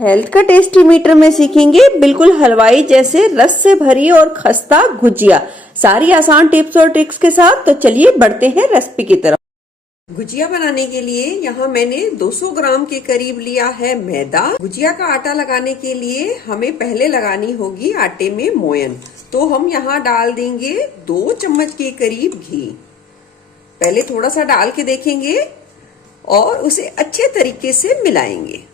Health का tasty metre में सीखेंगे बिल्कुल हलवाई जैसे रस से भरी और खस्ता गुजिया, सारी आसान टिप्स और ट्रिक्स के साथ। तो चलिए बढ़ते हैं रेसिपी की तरफ। गुजिया बनाने के लिए यहाँ मैंने 200 ग्राम के करीब लिया है मैदा। गुजिया का आटा लगाने के लिए हमें पहले लगानी होगी आटे में मोयन। तो हम यहाँ डाल देंगे 2 चम्मच के करीब घी। पहले थोड़ा सा डाल के देखेंगे और उसे अच्छे तरीके से मिलाएंगे।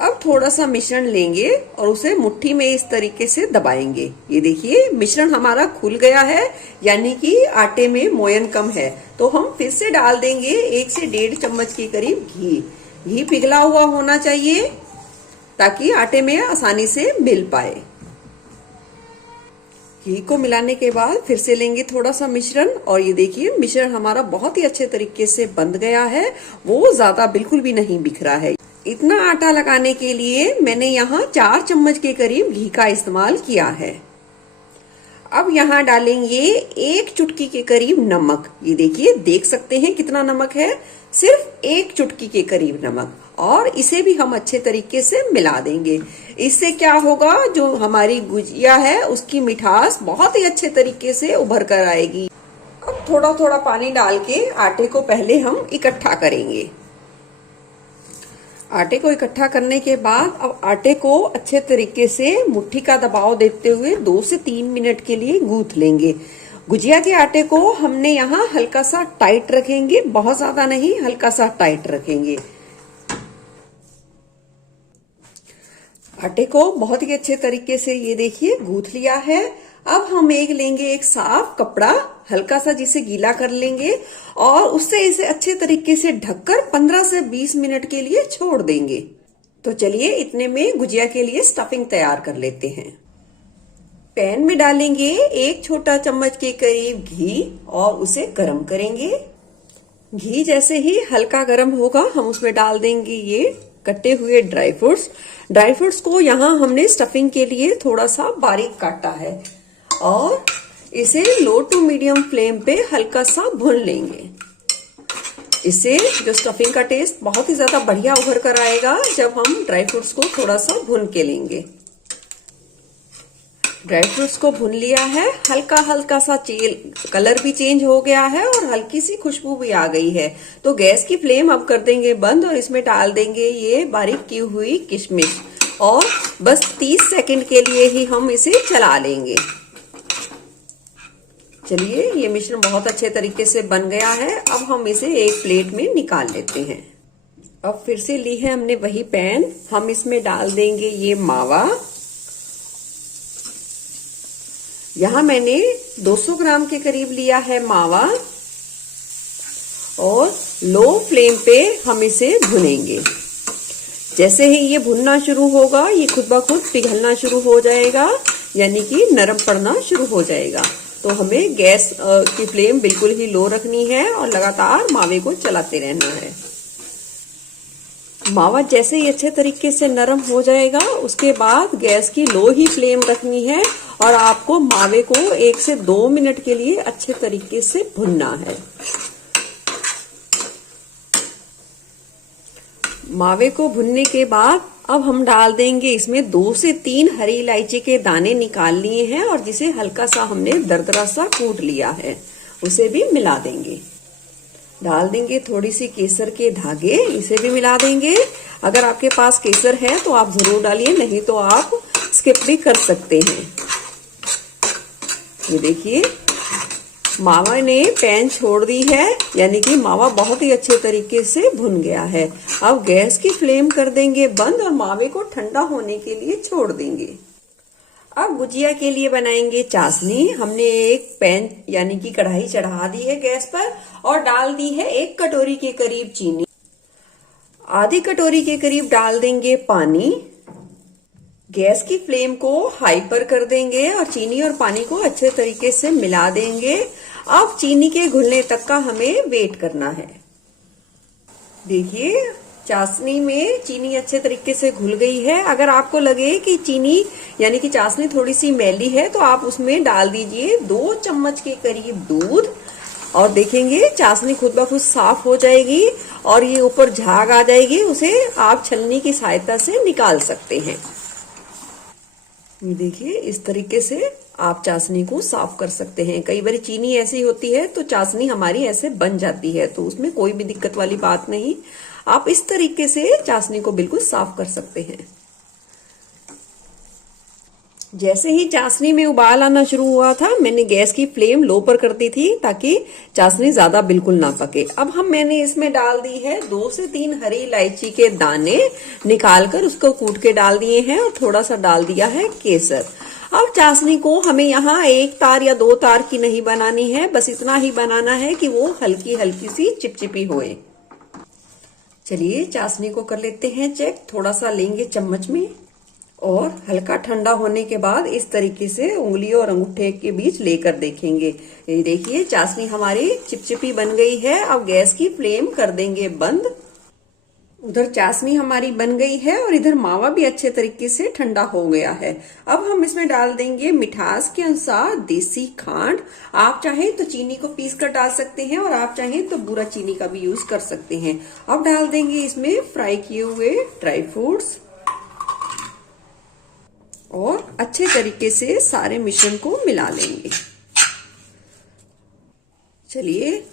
अब थोड़ा सा मिश्रण लेंगे और उसे मुट्ठी में इस तरीके से दबाएंगे। ये देखिए मिश्रण हमारा खुल गया है, यानी कि आटे में मोयन कम है। तो हम फिर से डाल देंगे 1 से 1.5 चम्मच के करीब घी। घी पिघला हुआ होना चाहिए ताकि आटे में आसानी से मिल पाए। घी को मिलाने के बाद फिर से लेंगे थोड़ा सा मिश्रण और ये देखिए मिश्रण हमारा बहुत ही अच्छे तरीके से बंध गया है। वो ज्यादा बिल्कुल भी नहीं बिखरा है। इतना आटा लगाने के लिए मैंने यहाँ 4 चम्मच के करीब घी का इस्तेमाल किया है। अब यहाँ डालेंगे 1 चुटकी के करीब नमक। ये देखिए देख सकते हैं कितना नमक है, सिर्फ 1 चुटकी के करीब नमक। और इसे भी हम अच्छे तरीके से मिला देंगे। इससे क्या होगा, जो हमारी गुजिया है उसकी मिठास बहुत ही अच्छे तरीके से उभर कर आएगी। अब थोड़ा थोड़ा पानी डाल के आटे को पहले हम इकट्ठा करेंगे। आटे को इकट्ठा करने के बाद अब आटे को अच्छे तरीके से मुट्ठी का दबाव देते हुए 2 से 3 मिनट के लिए गूंथ लेंगे। गुजिया के आटे को हमने यहाँ हल्का सा टाइट रखेंगे, बहुत ज्यादा नहीं, हल्का सा टाइट रखेंगे। आटे को बहुत ही अच्छे तरीके से ये देखिए गूंथ लिया है। अब हम लेंगे एक साफ कपड़ा, हल्का सा जिसे गीला कर लेंगे और उससे इसे अच्छे तरीके से ढककर 15 से 20 मिनट के लिए छोड़ देंगे। तो चलिए इतने में गुजिया के लिए स्टफिंग तैयार कर लेते हैं। पैन में डालेंगे 1 छोटा चम्मच के करीब घी और उसे गर्म करेंगे। घी जैसे ही हल्का गर्म होगा हम उसमें डाल देंगे ये कटे हुए ड्राई फ्रूट्स। ड्राई फ्रूट्स को यहाँ हमने स्टफिंग के लिए थोड़ा सा बारीक काटा है और इसे लो टू मीडियम फ्लेम पे हल्का सा भून लेंगे। इससे जो स्टफिंग का टेस्ट बहुत ही ज्यादा बढ़िया उभर कर आएगा जब हम ड्राई फ्रूट्स को थोड़ा सा भून के लेंगे। ड्राई फ्रूट्स को भून लिया है, हल्का हल्का सा कलर भी चेंज हो गया है और हल्की सी खुशबू भी आ गई है। तो गैस की फ्लेम अब कर देंगे बंद और इसमें डाल देंगे ये बारीक की हुई किशमिश और बस 30 सेकंड के लिए ही हम इसे चला लेंगे। चलिए ये मिश्रण बहुत अच्छे तरीके से बन गया है। अब हम इसे एक प्लेट में निकाल लेते हैं। अब फिर से ली है हमने वही पैन, हम इसमें डाल देंगे ये मावा। यहाँ मैंने 200 ग्राम के करीब लिया है मावा और लो फ्लेम पे हम इसे भुनेंगे। जैसे ही ये भुनना शुरू होगा ये खुद ब खुद पिघलना शुरू हो जाएगा, यानी कि नरम पड़ना शुरू हो जाएगा। तो हमें गैस की फ्लेम बिल्कुल ही लो रखनी है और लगातार मावे को चलाते रहना है। मावा जैसे ही अच्छे तरीके से नरम हो जाएगा उसके बाद गैस की लो ही फ्लेम रखनी है और आपको मावे को 1 से 2 मिनट के लिए अच्छे तरीके से भुनना है। मावे को भुनने के बाद अब हम डाल देंगे इसमें 2 से 3 हरी इलायची के दाने निकाल लिए हैं और जिसे हल्का सा हमने दरदरा सा कूट लिया है, उसे भी मिला देंगे। डाल देंगे थोड़ी सी केसर के धागे, इसे भी मिला देंगे। अगर आपके पास केसर है तो आप जरूर डालिए, नहीं तो आप स्किप भी कर सकते हैं। ये देखिए मावा ने पैन छोड़ दी है, यानी कि मावा बहुत ही अच्छे तरीके से भुन गया है। अब गैस की फ्लेम कर देंगे बंद और मावे को ठंडा होने के लिए छोड़ देंगे। अब गुजिया के लिए बनाएंगे चाशनी। हमने एक पैन यानी कि कढ़ाई चढ़ा दी है गैस पर और डाल दी है 1 कटोरी के करीब चीनी। आधी कटोरी के करीब डाल देंगे पानी। गैस की फ्लेम को हाई पर कर देंगे और चीनी और पानी को अच्छे तरीके से मिला देंगे। अब चीनी के घुलने तक का हमें वेट करना है। देखिए चाशनी में चीनी अच्छे तरीके से घुल गई है। अगर आपको लगे कि चीनी यानी कि चाशनी थोड़ी सी मैली है तो आप उसमें डाल दीजिए 2 चम्मच के करीब दूध और देखेंगे चाशनी खुद ब खुद साफ हो जाएगी और ये ऊपर झाग आ जाएगी, उसे आप छलनी की सहायता से निकाल सकते हैं। ये देखिए इस तरीके से आप चाशनी को साफ कर सकते हैं। कई बार चीनी ऐसी होती है तो चाशनी हमारी ऐसे बन जाती है, तो उसमें कोई भी दिक्कत वाली बात नहीं। आप इस तरीके से चाशनी को बिल्कुल साफ कर सकते हैं। जैसे ही चाशनी में उबाल आना शुरू हुआ था, मैंने गैस की फ्लेम लो पर कर दी थी ताकि चाशनी ज्यादा बिल्कुल ना पके। अब मैंने इसमें डाल दी है 2 से 3 हरी इलायची के दाने, निकालकर उसको कूट के डाल दिए हैं और थोड़ा सा डाल दिया है केसर। अब चाशनी को हमें यहाँ 1 तार या 2 तार की नहीं बनानी है, बस इतना ही बनाना है कि वो हल्की हल्की सी चिपचिपी होए। चलिए चाशनी को कर लेते हैं चेक। थोड़ा सा लेंगे चम्मच में और हल्का ठंडा होने के बाद इस तरीके से उंगली और अंगूठे के बीच लेकर देखेंगे। ये देखिए चाशनी हमारी चिपचिपी बन गई है। अब गैस की फ्लेम कर देंगे बंद। उधर चाशनी हमारी बन गई है और इधर मावा भी अच्छे तरीके से ठंडा हो गया है। अब हम इसमें डाल देंगे मिठास के अनुसार देसी खांड। आप चाहें तो चीनी को पीस कर डाल सकते हैं और आप चाहें तो बूरा चीनी का भी यूज कर सकते हैं। अब डाल देंगे इसमें फ्राई किए हुए ड्राई फ्रूट्स और अच्छे तरीके से सारे मिश्रण को मिला लेंगे। चलिए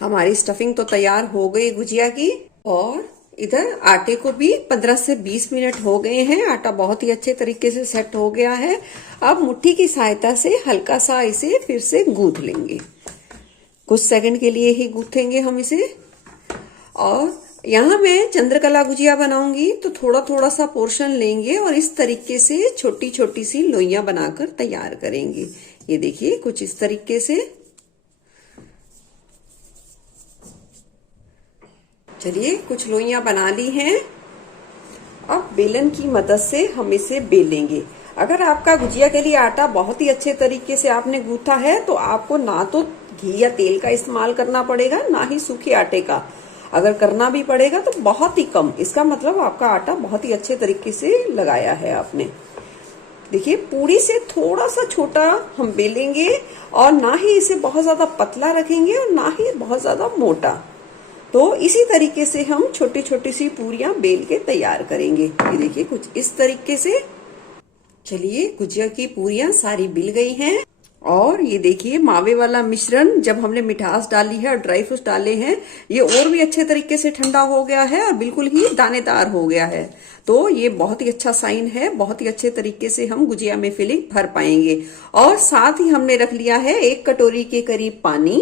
हमारी स्टफिंग तो तैयार हो गई गुजिया की, और इधर आटे को भी 15 से 20 मिनट हो गए हैं। आटा बहुत ही अच्छे तरीके से सेट हो गया है। अब मुट्ठी की सहायता से हल्का सा इसे फिर से गूंथ लेंगे। कुछ सेकंड के लिए ही गूंथेंगे हम इसे। और यहाँ मैं चंद्रकला गुजिया बनाऊंगी तो थोड़ा थोड़ा सा पोर्शन लेंगे और इस तरीके से छोटी छोटी सी लोइयां बनाकर तैयार करेंगे। ये देखिए कुछ इस तरीके से। चलिए कुछ लोइयां बना ली हैं। अब बेलन की मदद से हम इसे बेलेंगे। अगर आपका गुजिया के लिए आटा बहुत ही अच्छे तरीके से आपने गूंथा है तो आपको ना तो घी या तेल का इस्तेमाल करना पड़ेगा, ना ही सूखे आटे का। अगर करना भी पड़ेगा तो बहुत ही कम। इसका मतलब आपका आटा बहुत ही अच्छे तरीके से लगाया है आपने। देखिए पूरी से थोड़ा सा छोटा हम बेलेंगे और ना ही इसे बहुत ज्यादा पतला रखेंगे और ना ही बहुत ज्यादा मोटा। तो इसी तरीके से हम छोटी छोटी सी पूरियां बेल के तैयार करेंगे। ये देखिए कुछ इस तरीके से। चलिए गुजिया की पूरियां सारी बिल गई हैं और ये देखिए मावे वाला मिश्रण जब हमने मिठास डाली है और ड्राई फ्रूट्स डाले हैं, ये और भी अच्छे तरीके से ठंडा हो गया है और बिल्कुल ही दानेदार हो गया है। तो ये बहुत ही अच्छा साइन है। बहुत ही अच्छे तरीके से हम गुजिया में फिलिंग भर पाएंगे। और साथ ही हमने रख लिया है 1 कटोरी के करीब पानी।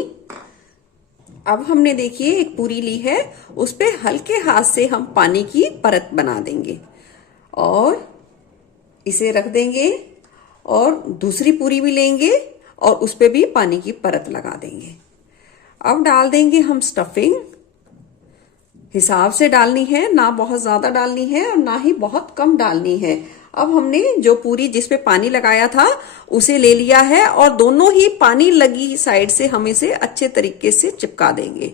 अब हमने देखिए एक पूरी ली है, उस पे हल्के हाथ से हम पानी की परत बना देंगे और इसे रख देंगे और दूसरी पूरी भी लेंगे और उस पे भी पानी की परत लगा देंगे। अब डाल देंगे हम स्टफिंग। हिसाब से डालनी है, ना बहुत ज्यादा डालनी है और ना ही बहुत कम डालनी है। अब हमने जो पूरी जिसपे पानी लगाया था उसे ले लिया है और दोनों ही पानी लगी साइड से हम इसे अच्छे तरीके से चिपका देंगे।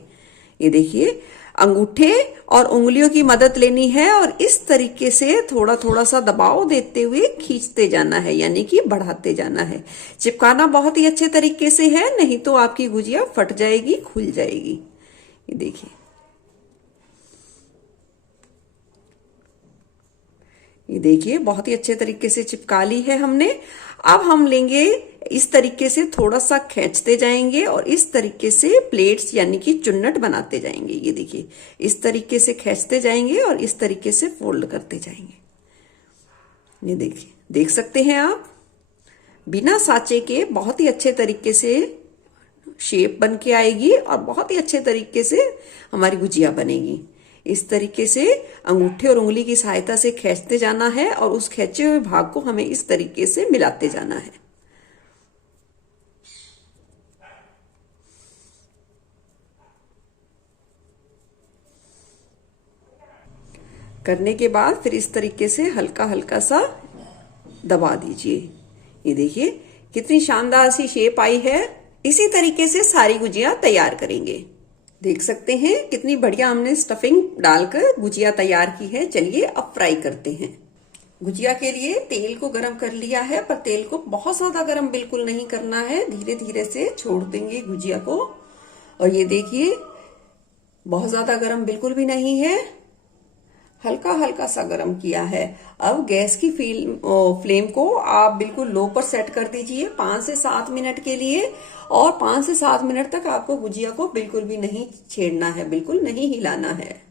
ये देखिए अंगूठे और उंगलियों की मदद लेनी है और इस तरीके से थोड़ा थोड़ा सा दबाव देते हुए खींचते जाना है, यानी कि बढ़ाते जाना है। चिपकाना बहुत ही अच्छे तरीके से है, नहीं तो आपकी गुजिया फट जाएगी, खुल जाएगी। ये देखिए बहुत ही अच्छे तरीके से चिपका ली है हमने। अब हम लेंगे इस तरीके से थोड़ा सा खींचते जाएंगे और इस तरीके से प्लेट्स यानी कि चुन्नट बनाते जाएंगे। ये देखिए इस तरीके से खींचते जाएंगे और इस तरीके से फोल्ड करते जाएंगे। ये देखिए देख सकते हैं आप, बिना साँचे के बहुत ही अच्छे तरीके से शेप बन के आएगी और बहुत ही अच्छे तरीके से हमारी गुजिया बनेगी। इस तरीके से अंगूठे और उंगली की सहायता से खींचते जाना है और उस खींचे हुए भाग को हमें इस तरीके से मिलाते जाना है। करने के बाद फिर इस तरीके से हल्का हल्का सा दबा दीजिए। ये देखिए कितनी शानदार सी शेप आई है। इसी तरीके से सारी गुजिया तैयार करेंगे। देख सकते हैं कितनी बढ़िया हमने स्टफिंग डालकर गुजिया तैयार की है। चलिए अब फ्राई करते हैं। गुजिया के लिए तेल को गरम कर लिया है, पर तेल को बहुत ज्यादा गरम बिल्कुल नहीं करना है। धीरे धीरे से छोड़ देंगे गुजिया को और ये देखिए बहुत ज्यादा गर्म बिल्कुल भी नहीं है, हल्का हल्का सा गर्म किया है। अब गैस की फ्लेम को आप बिल्कुल लो पर सेट कर दीजिए 5 से 7 मिनट के लिए। और 5 से 7 मिनट तक आपको गुजिया को बिल्कुल भी नहीं छेड़ना है, बिल्कुल नहीं हिलाना है।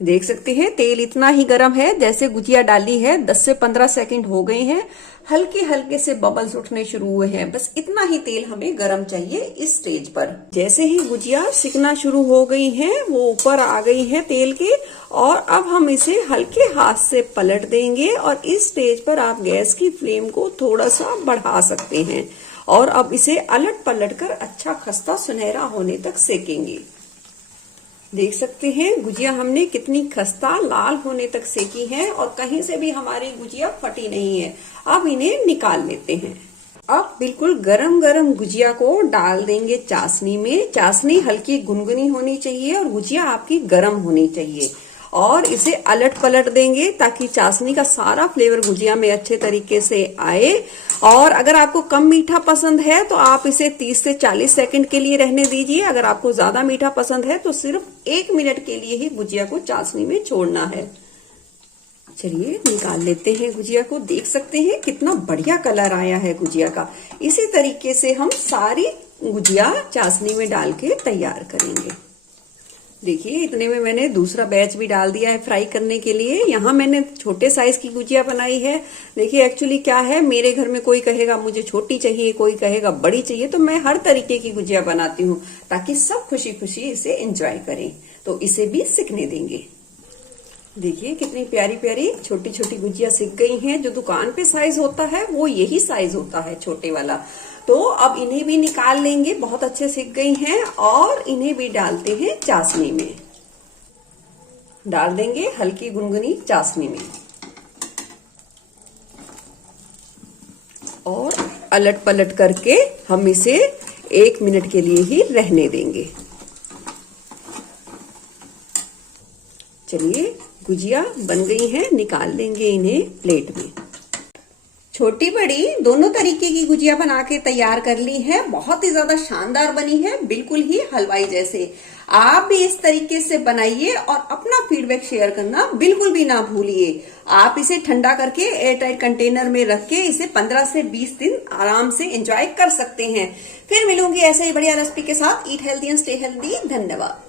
देख सकते हैं तेल इतना ही गर्म है, जैसे गुजिया डाली है 10 से 15 सेकंड हो गए हैं, हल्के हल्के से बबल्स उठने शुरू हुए हैं। बस इतना ही तेल हमें गर्म चाहिए इस स्टेज पर। जैसे ही गुजिया सिकना शुरू हो गई हैं, वो ऊपर आ गई हैं तेल के, और अब हम इसे हल्के हाथ से पलट देंगे। और इस स्टेज पर आप गैस की फ्लेम को थोड़ा सा बढ़ा सकते हैं और अब इसे अलट पलट कर अच्छा खस्ता सुनहरा होने तक सेकेंगे। देख सकते हैं गुजिया हमने कितनी खस्ता लाल होने तक सेकी है और कहीं से भी हमारी गुजिया फटी नहीं है। अब इन्हें निकाल लेते हैं। अब बिल्कुल गरम गरम गुजिया को डाल देंगे चाशनी में। चाशनी हल्की गुनगुनी होनी चाहिए और गुजिया आपकी गरम होनी चाहिए। और इसे अलट पलट देंगे ताकि चाशनी का सारा फ्लेवर गुजिया में अच्छे तरीके से आए। और अगर आपको कम मीठा पसंद है तो आप इसे 30 से 40 सेकंड के लिए रहने दीजिए। अगर आपको ज्यादा मीठा पसंद है तो सिर्फ 1 मिनट के लिए ही गुजिया को चाशनी में छोड़ना है। चलिए निकाल लेते हैं गुजिया को। देख सकते हैं कितना बढ़िया कलर आया है गुजिया का। इसी तरीके से हम सारी गुजिया चाशनी में डाल के तैयार करेंगे। देखिए इतने में मैंने दूसरा बैच भी डाल दिया है फ्राई करने के लिए। यहाँ मैंने छोटे साइज की गुजिया बनाई है। देखिए एक्चुअली क्या है, मेरे घर में कोई कहेगा मुझे छोटी चाहिए, कोई कहेगा बड़ी चाहिए, तो मैं हर तरीके की गुजिया बनाती हूँ ताकि सब खुशी खुशी इसे एंजॉय करें। तो इसे भी सिकने देंगे। देखिए कितनी प्यारी प्यारी छोटी छोटी गुजिया सिक गई हैं। जो दुकान पे साइज होता है वो यही साइज होता है, छोटे वाला। तो अब इन्हें भी निकाल लेंगे, बहुत अच्छे सिक गई हैं। और इन्हें भी डालते हैं चाशनी में, डाल देंगे हल्की गुनगुनी चाशनी में और अलट पलट करके हम इसे 1 मिनट के लिए ही रहने देंगे। चलिए गुजिया बन गई हैं, निकाल लेंगे इन्हें प्लेट में। छोटी बड़ी दोनों तरीके की गुजिया बना के तैयार कर ली है। बहुत ही ज्यादा शानदार बनी है, बिल्कुल ही हलवाई जैसे। आप भी इस तरीके से बनाइए और अपना फीडबैक शेयर करना बिल्कुल भी ना भूलिए। आप इसे ठंडा करके एयरटाइट कंटेनर में रख के इसे 15 से 20 दिन आराम से एंजॉय कर सकते हैं। फिर मिलूंगी ऐसे ही बढ़िया रेसिपी के साथ। Eat healthy and stay healthy. धन्यवाद।